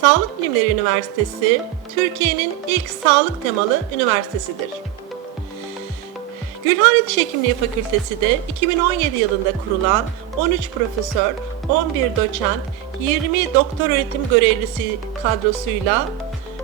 Sağlık Bilimleri Üniversitesi, Türkiye'nin ilk sağlık temalı üniversitesidir. Gülhane Diş Hekimliği Fakültesi de 2017 yılında kurulan 13 profesör, 11 doçent, 20 doktor öğretim görevlisi kadrosuyla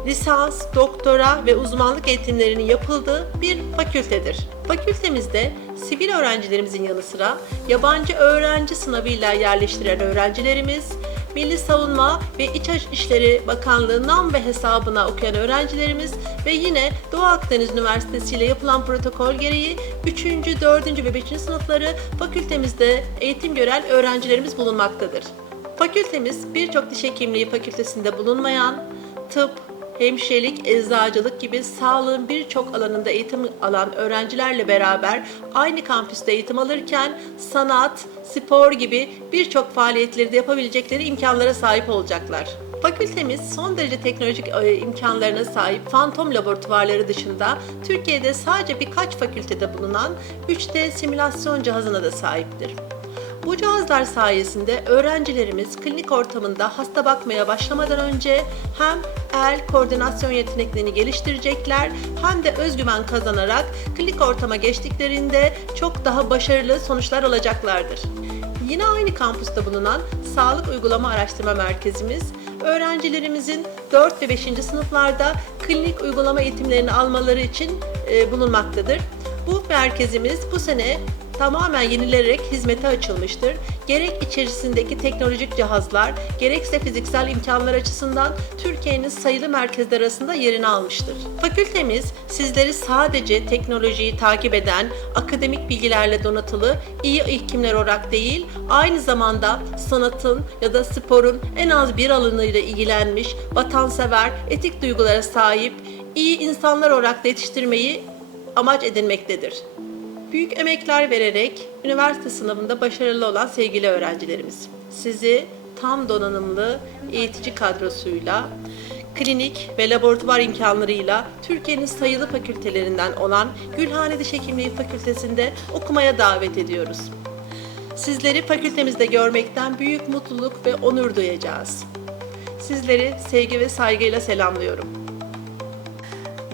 lisans, doktora ve uzmanlık eğitimlerinin yapıldığı bir fakültedir. Fakültemizde sivil öğrencilerimizin yanı sıra yabancı öğrenci sınavıyla yerleştiren öğrencilerimiz, Milli Savunma ve İç İşleri Bakanlığı nam ve hesabına okuyan öğrencilerimiz ve yine Doğu Akdeniz Üniversitesi ile yapılan protokol gereği 3. 4. ve 5. sınıfları fakültemizde eğitim gören öğrencilerimiz bulunmaktadır. Fakültemiz birçok diş hekimliği fakültesinde bulunmayan tıp, hemşirelik, eczacılık gibi sağlığın birçok alanında eğitim alan öğrencilerle beraber aynı kampüste eğitim alırken sanat, spor gibi birçok faaliyetleri de yapabilecekleri imkanlara sahip olacaklar. Fakültemiz son derece teknolojik e, imkanlarına sahip fantom laboratuvarları dışında Türkiye'de sadece birkaç fakültede bulunan 3D simülasyon cihazına da sahiptir. Bu cihazlar sayesinde öğrencilerimiz klinik ortamında hasta bakmaya başlamadan önce hem el koordinasyon yeteneklerini geliştirecekler hem de özgüven kazanarak klinik ortama geçtiklerinde çok daha başarılı sonuçlar alacaklardır. Yine aynı kampüste bulunan Sağlık Uygulama Araştırma Merkezimiz, öğrencilerimizin 4 ve 5. sınıflarda klinik uygulama eğitimlerini almaları için e, bulunmaktadır. Bu merkezimiz bu sene tamamen yenilerek hizmete açılmıştır. Gerek içerisindeki teknolojik cihazlar, gerekse fiziksel imkanlar açısından Türkiye'nin sayılı merkezler arasında yerini almıştır. Fakültemiz sizleri sadece teknolojiyi takip eden, akademik bilgilerle donatılı iyi hekimler olarak değil, aynı zamanda sanatın ya da sporun en az bir alanıyla ilgilenmiş, vatansever, etik duygulara sahip, iyi insanlar olarak da yetiştirmeyi amaç edinmektedir büyük emekler vererek üniversite sınavında başarılı olan sevgili öğrencilerimiz. Sizi tam donanımlı eğitici kadrosuyla, klinik ve laboratuvar imkanlarıyla Türkiye'nin sayılı fakültelerinden olan Gülhane Diş Hekimliği Fakültesi'nde okumaya davet ediyoruz. Sizleri fakültemizde görmekten büyük mutluluk ve onur duyacağız. Sizleri sevgi ve saygıyla selamlıyorum.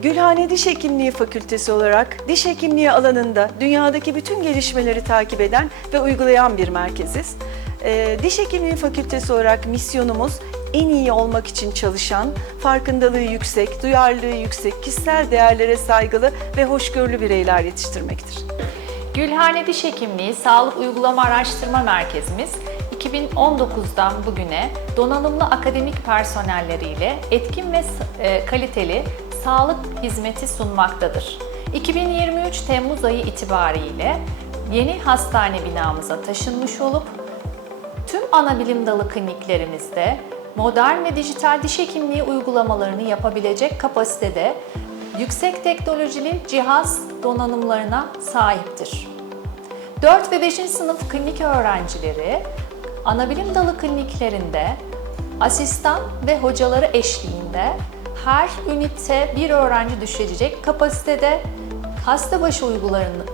Gülhane Diş Hekimliği Fakültesi olarak diş hekimliği alanında dünyadaki bütün gelişmeleri takip eden ve uygulayan bir merkeziz. Ee, diş Hekimliği Fakültesi olarak misyonumuz en iyi olmak için çalışan, farkındalığı yüksek, duyarlılığı yüksek, kişisel değerlere saygılı ve hoşgörülü bireyler yetiştirmektir. Gülhane Diş Hekimliği Sağlık Uygulama Araştırma Merkezimiz 2019'dan bugüne donanımlı akademik personelleriyle etkin ve e, kaliteli sağlık hizmeti sunmaktadır. 2023 Temmuz ayı itibariyle yeni hastane binamıza taşınmış olup tüm ana bilim dalı kliniklerimizde modern ve dijital diş hekimliği uygulamalarını yapabilecek kapasitede yüksek teknolojili cihaz donanımlarına sahiptir. 4 ve 5. sınıf klinik öğrencileri anabilim dalı kliniklerinde asistan ve hocaları eşliğinde her ünite bir öğrenci düşecek kapasitede hasta başı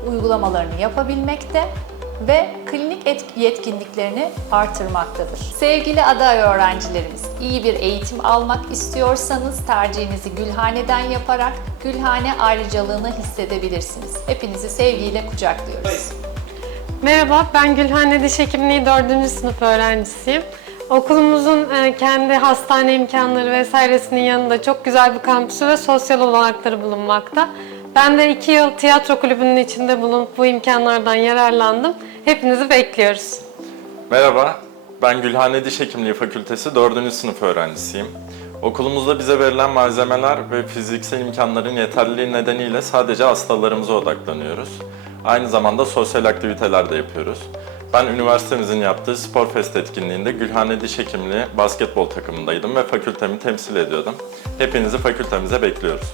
uygulamalarını yapabilmekte ve klinik et- yetkinliklerini artırmaktadır. Sevgili aday öğrencilerimiz, iyi bir eğitim almak istiyorsanız tercihinizi Gülhane'den yaparak Gülhane ayrıcalığını hissedebilirsiniz. Hepinizi sevgiyle kucaklıyoruz. Merhaba, ben Gülhane Diş Hekimliği 4. sınıf öğrencisiyim. Okulumuzun e, kendi hastane imkanları vesairesinin yanında çok güzel bir kampüsü ve sosyal olanakları bulunmakta. Ben de 2 yıl tiyatro kulübünün içinde bulunup bu imkanlardan yararlandım. Hepinizi bekliyoruz. Merhaba, ben Gülhane Diş Hekimliği Fakültesi 4. sınıf öğrencisiyim. Okulumuzda bize verilen malzemeler ve fiziksel imkanların yeterliliği nedeniyle sadece hastalarımıza odaklanıyoruz. Aynı zamanda sosyal aktiviteler de yapıyoruz. Ben üniversitemizin yaptığı Spor Fest etkinliğinde Gülhane Diş Hekimliği basketbol takımındaydım ve fakültemi temsil ediyordum. Hepinizi fakültemize bekliyoruz.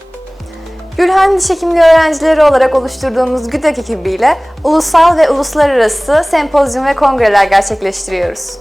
Gülhane Diş Hekimliği öğrencileri olarak oluşturduğumuz GÜDEK ekibiyle ulusal ve uluslararası sempozyum ve kongreler gerçekleştiriyoruz.